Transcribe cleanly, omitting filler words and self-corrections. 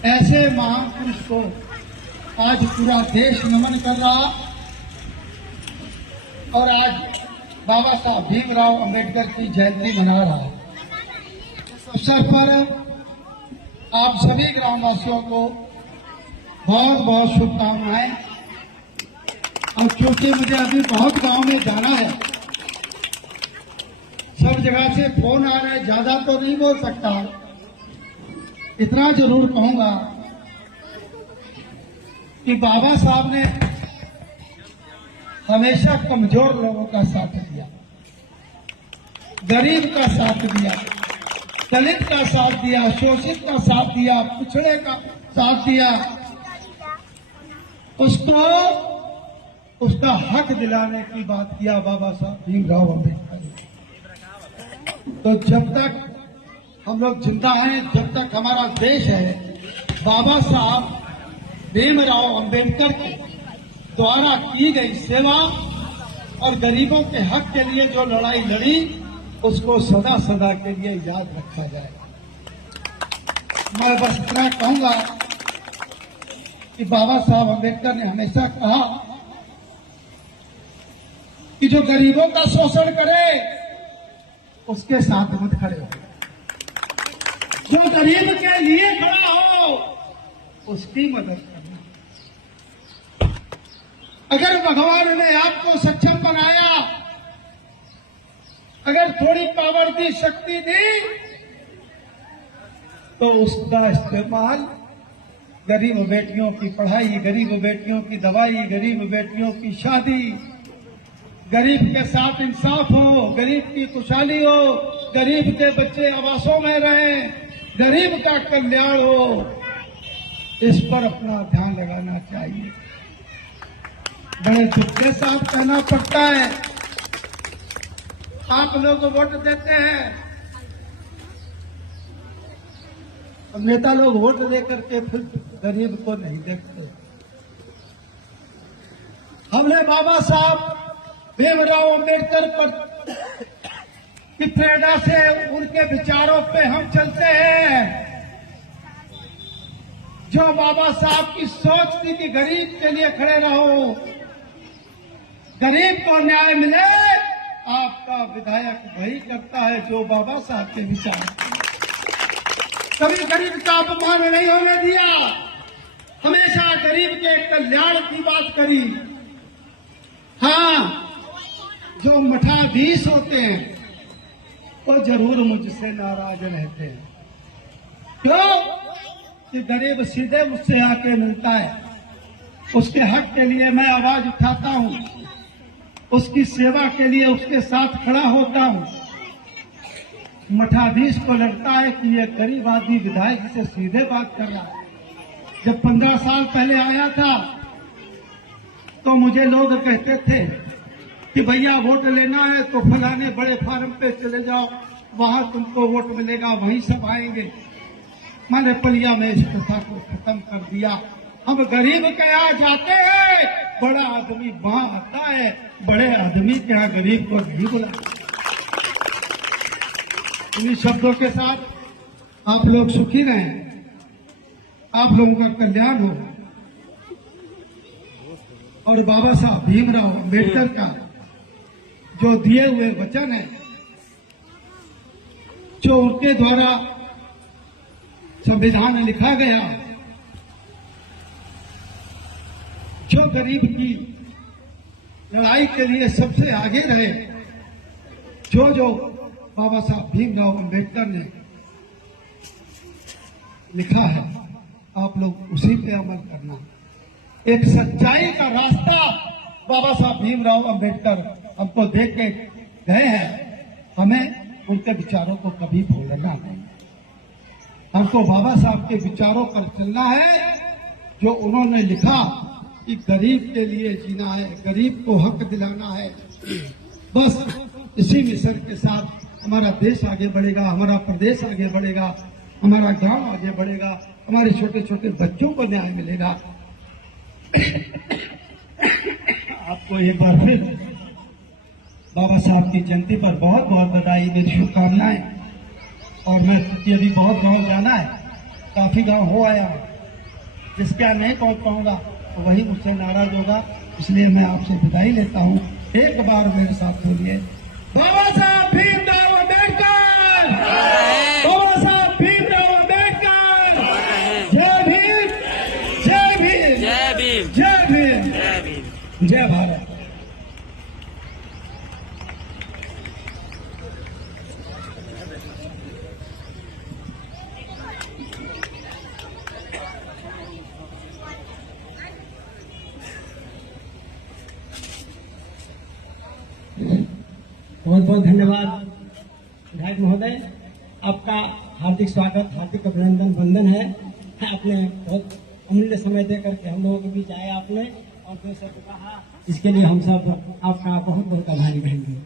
ऐसे महापुरुष को आज पूरा देश नमन कर रहा और आज बाबा साहब भीमराव अंबेडकर की जयंती मना रहा है। इस अवसर पर आप सभी ग्रामवासियों को बहुत बहुत शुभकामनाएं। और क्योंकि मुझे अभी बहुत गांव में जाना है, सब जगह से फोन आ रहे हैं, ज्यादा तो नहीं बोल सकता, इतना जरूर कहूंगा कि बाबा साहब ने हमेशा कमजोर लोगों का साथ दिया, गरीब का साथ दिया, दलित का साथ दिया, शोषित का साथ दिया, पिछड़े का साथ दिया, उसको उसका हक दिलाने की बात किया बाबा साहब भीमराव अम्बेडकर ने। तो जब तक हम लोग जिंदा हैं, जब तक हमारा देश है, बाबा साहब भीमराव अम्बेडकर के द्वारा की गई सेवा और गरीबों के हक के लिए जो लड़ाई लड़ी, उसको सदा सदा के लिए याद रखा जाए। मैं बस इतना कहूंगा कि बाबा साहब अम्बेडकर ने हमेशा कहा कि जो गरीबों का शोषण करे उसके साथ मत खड़े हो, जो गरीब के लिए खड़ा हो उसकी मदद करना। अगर भगवान ने आपको सक्षम बनाया, अगर थोड़ी पावर दी, शक्ति दी, तो उसका इस्तेमाल गरीब बेटियों की पढ़ाई, गरीब बेटियों की दवाई, गरीब बेटियों की शादी, गरीब के साथ इंसाफ हो, गरीब की खुशहाली हो, गरीब के बच्चे आवासों में रहें, गरीब का कल्याण हो, इस पर अपना ध्यान लगाना चाहिए। बड़े दुख के साथ कहना पड़ता है, आप लोग वोट देते हैं, नेता लोग वोट देकर के फिर गरीब को नहीं देखते। हमने बाबा साहब भीमराव अम्बेडकर पर की प्रेरणा से, उनके विचारों पे हम चलते हैं। जो बाबा साहब की सोच थी कि गरीब के लिए खड़े रहो, गरीब को न्याय मिले, आपका विधायक वही करता है जो बाबा साहब के विचार। कभी गरीब का अपमान नहीं होने दिया, हमेशा गरीब के कल्याण की बात करी। हाँ, जो मठाधीश होते हैं वो जरूर मुझसे नाराज रहते हैं। क्यों? कि गरीब सीधे मुझसे आके मिलता है, उसके हक के लिए मैं आवाज उठाता हूं, उसकी सेवा के लिए उसके साथ खड़ा होता हूं। मठाधीश को लगता है कि ये गरीब आदमी विधायक से सीधे बात कर रहा है। जब 15 साल पहले आया था तो मुझे लोग कहते थे कि भैया वोट लेना है तो फलाने बड़े फार्म पे चले जाओ, वहां तुमको वोट मिलेगा, वहीं सब आएंगे। मैंने पलिया में इस प्रथा को खत्म कर दिया। हम गरीब के यहाँ जाते हैं, बड़ा आदमी वहां आता है, बड़े आदमी के यहाँ गरीब को नहीं बुलाते। इन्हीं शब्दों के साथ आप लोग सुखी रहें, आप लोगों का कल्याण हो और बाबा साहब भीमराव अम्बेडकर का जो दिए हुए वचन है, जो उनके द्वारा संविधान में लिखा गया, जो गरीब की लड़ाई के लिए सबसे आगे रहे, जो बाबा साहब भीमराव अम्बेडकर ने लिखा है, आप लोग उसी पे अमल करना। एक सच्चाई का रास्ता बाबा साहब भीमराव अम्बेडकर हमको देख के गए हैं, हमें उनके विचारों को कभी भूलना नहीं। हमको बाबा साहब के विचारों पर चलना है, जो उन्होंने लिखा कि गरीब के लिए जीना है, गरीब को हक दिलाना है। बस इसी मिशन के साथ हमारा देश आगे बढ़ेगा, हमारा प्रदेश आगे बढ़ेगा, हमारा गांव आगे बढ़ेगा, हमारे छोटे छोटे बच्चों को न्याय मिलेगा। आपको एक बार फिर बाबा साहब की जयंती पर बहुत बहुत बधाई, मेरी शुभकामनाएं। और मैं अभी बहुत गांव जाना है, काफी गांव हो आया हूं। जिसके नहीं पहुंच पाऊंगा तो वही मुझसे नाराज होगा। इसलिए मैं आपसे विदाई लेता हूं। एक बार मेरे साथ बोलिए, बाबा साहब भीमराव अम्बेडकर, बाबा साहब भीमराव अम्बेडकर, जय भीम, जय भीम, जय भीम, जय भीम, जय भीम। जय भारत। बहुत बहुत धन्यवाद विधायक महोदय, आपका हार्दिक स्वागत, हार्दिक अभिनंदन, वंदन है। आपने बहुत अमूल्य समय दे करके हम लोगों के बीच आए आपने, और जो सब कहा इसके लिए हम सब आपका बहुत बहुत आभारी रहेंगे।